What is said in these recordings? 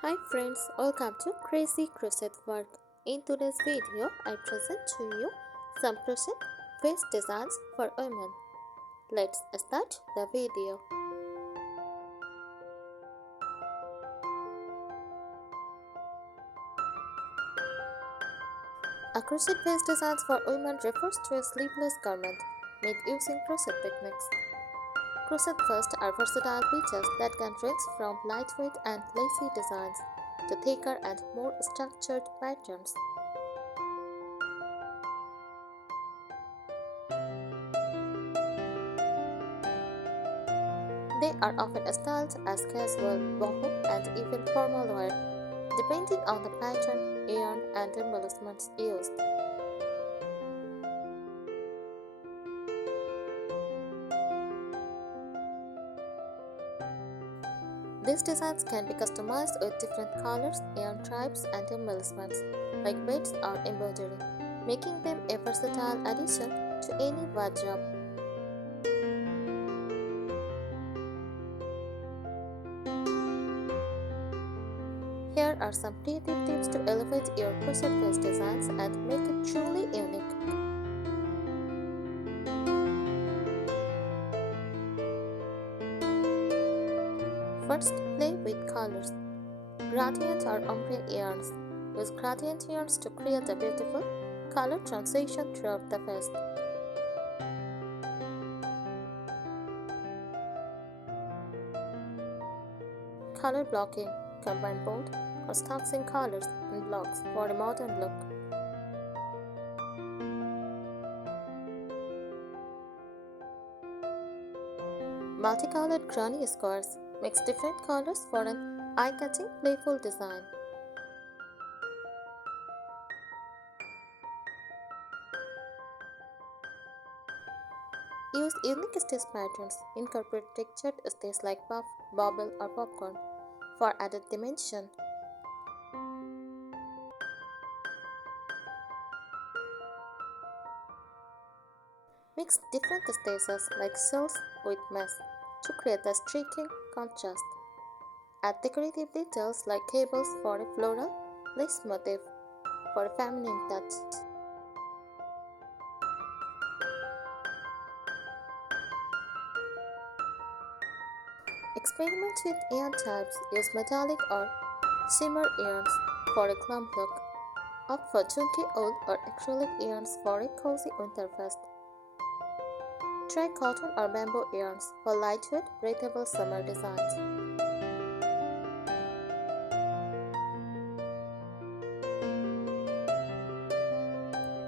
Hi friends, welcome to Crazy Crochet Work. In today's video, I present to you some crochet face designs for women. Let's start the video. A crochet face designs for women refers to a sleeveless garment made using crochet techniques. Crochet vests are versatile pieces that can range from lightweight and lacy designs to thicker and more structured patterns. They are often styled as casual, boho, and even formal wear, depending on the pattern, yarn, and embellishments used. These designs can be customized with different colors, yarn types, and embellishments, like beads or embroidery, making them a versatile addition to any wardrobe. Here are some creative tips to elevate your crochet face designs and make it truly unique. First, play with colors. Gradient or ombre yarns. Use gradient yarns to create a beautiful color transition throughout the vest. Color blocking. Combine bold or contrasting colors in blocks for a modern look. Multicolored granny squares. Mix different colors for an eye-catching, playful design. Use unique stitch patterns. Incorporate textured stitches like puff, bobble, or popcorn for added dimension. Mix different stitches like shells with mesh to create a striking contrast. Add decorative details like cables for a floral lace motif for a feminine touch. Experiment with yarn types. Use metallic or shimmer yarns for a clump look. Opt for chunky wool or acrylic yarns for a cozy winter vest. Try cotton or bamboo yarns for lightweight, breathable summer designs.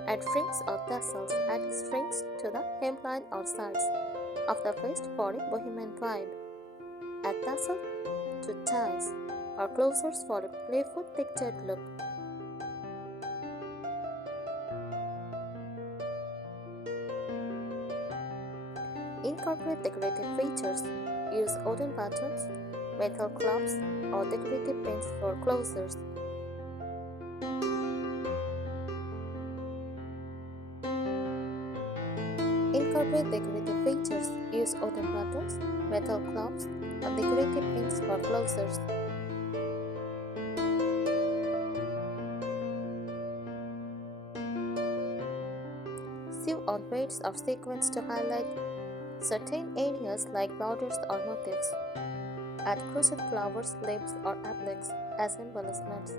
Add rings or tassels. Add strings to the hemline or sides of the vest for a bohemian vibe. Add tassel to ties or closures for a playful textured look. Incorporate decorative features. Use wooden buttons, metal clamps, or decorative pins for closures. Incorporate decorative features. Use wooden buttons, metal clamps, or decorative pins for closures. Sew on beads or sequins to highlight certain areas like borders or motifs. Add crochet flowers, leaves, or appliques as embellishments.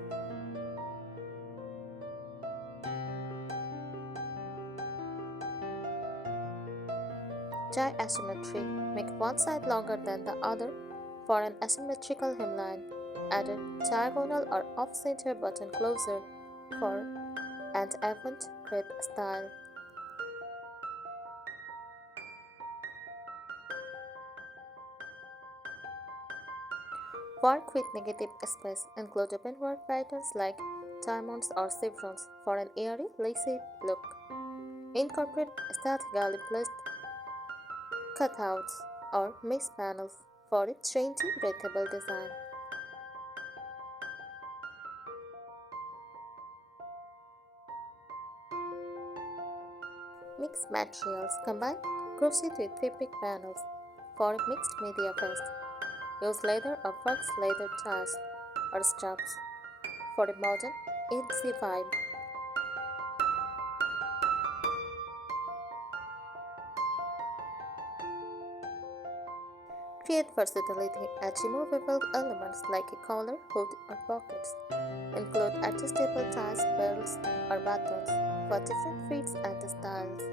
Tie asymmetry. Make one side longer than the other for an asymmetrical hemline. Add a diagonal or off-center button closer for an avant-garde style. Work with negative space. Include open work patterns like diamonds or chevrons for an airy, lacy look. Incorporate statically placed cutouts or mesh panels for a trendy, breathable design. Mixed materials. Combine crochet with fabric panels for a mixed media vest. Use leather or fox leather ties or straps for a modern, easy vibe. Create versatility. Add removable elements like a collar, hood, or pockets. Include adjustable ties, belts, or buttons for different fits and styles.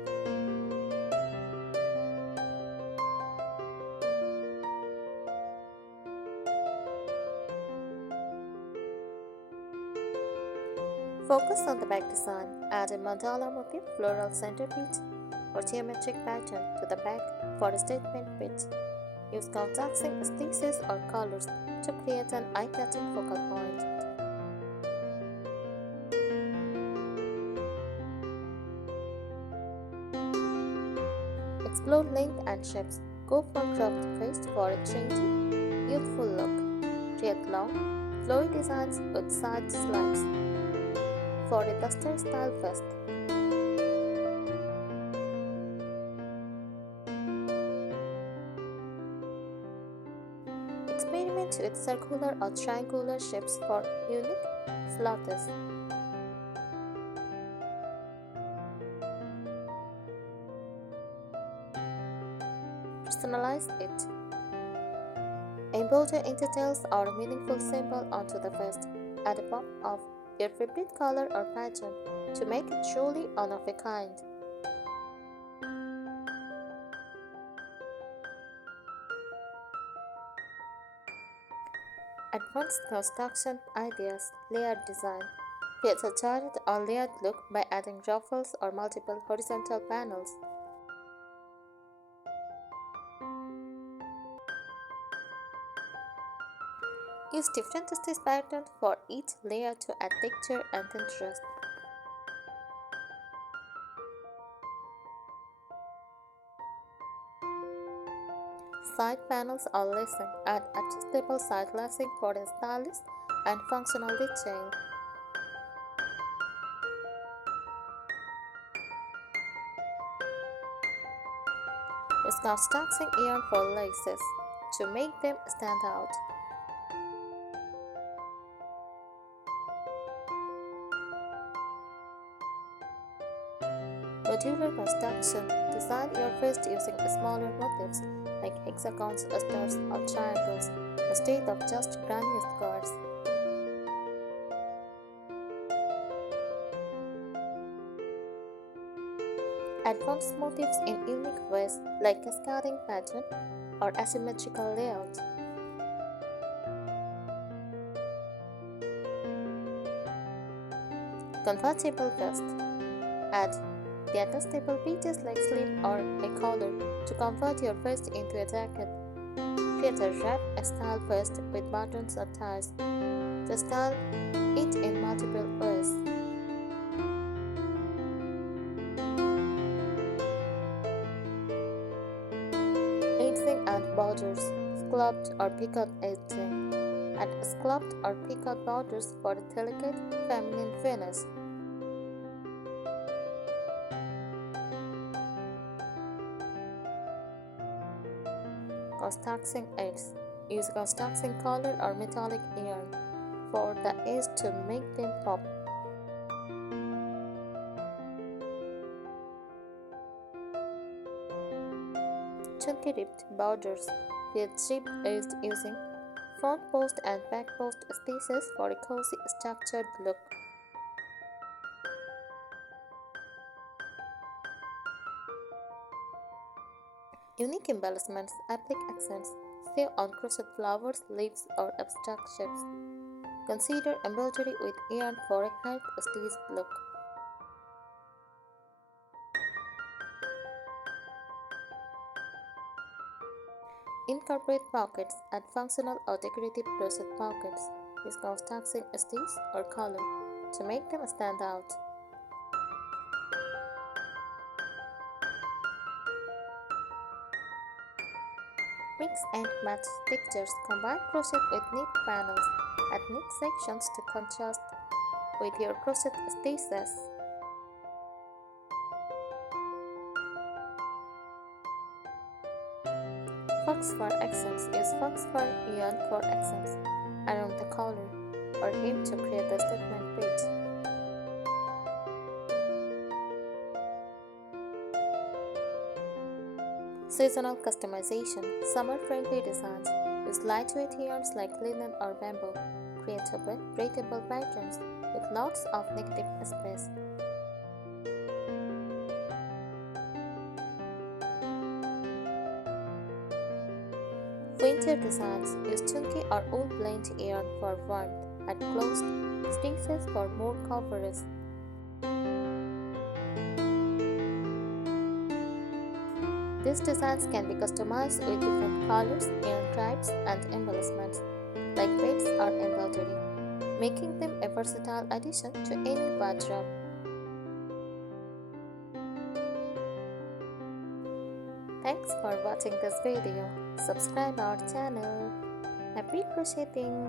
Focus on the back design. Add a mandala motif, floral centerpiece, or geometric pattern to the back for a statement bit. Use contrasting stitches or colors to create an eye-catching focal point. Explore length and shapes. Go for cropped waist for a trendy, youthful look. Create long, flowy designs with side slides for a duster style vest. Experiment with circular or triangular shapes for unique slots. Personalize it. Embroider in details or a meaningful symbol onto the vest. Add a pop of your favorite color or pattern to make it truly one of a kind. Advanced construction ideas, layered design. Create a turret or layered look by adding ruffles or multiple horizontal panels. Use different stitch patterns for each layer to add texture and interest. Side panels or lacing. Add adjustable side lacing for a stylish and functional detail. Use construction yarn for laces to make them stand out. Modular construction. Design your vest using smaller motifs like hexagons, stars, or triangles instead of just granny squares. Advanced motifs in unique ways like cascading pattern or asymmetrical layout. Convertible vest. Add the adjustable pieces like sleeve or a collar to convert your vest into a jacket. Create a wrap style vest with buttons or ties to style it in multiple ways. Edging and borders. Scalloped or picot edging. Add scalloped or picot borders for a delicate feminine finish. Construction ends. Use construction color or metallic yarn for the edge to make them pop. Chunky ribbed borders. Create ribbed edged using front post and back post stitches for a cozy structured look. Unique embellishments, applique accents, sew on crochet flowers, leaves, or abstract shapes. Consider embroidery with yarn for a hand stitched look. Incorporate pockets, add functional or decorative crochet pockets. Use construction stitch or color to make them stand out. Mix and match textures. Combine crochet with knit panels. Add knit sections to contrast with your crochet stitches. Fox fur accents. Use fox fur yarn for accents around the collar. or him to create the statement page. Seasonal customization. Summer-friendly designs. Use lightweight yarns like linen or bamboo. Create breathable patterns with lots of negative space. Winter designs. Use chunky or wool blend yarn for warmth. Add closed stitches for more coverage. These designs can be customized with different colors, yarn types, and embellishments, like beads or embroidery, making them a versatile addition to any wardrobe. Thanks for watching this video. Subscribe our channel. Happy crocheting!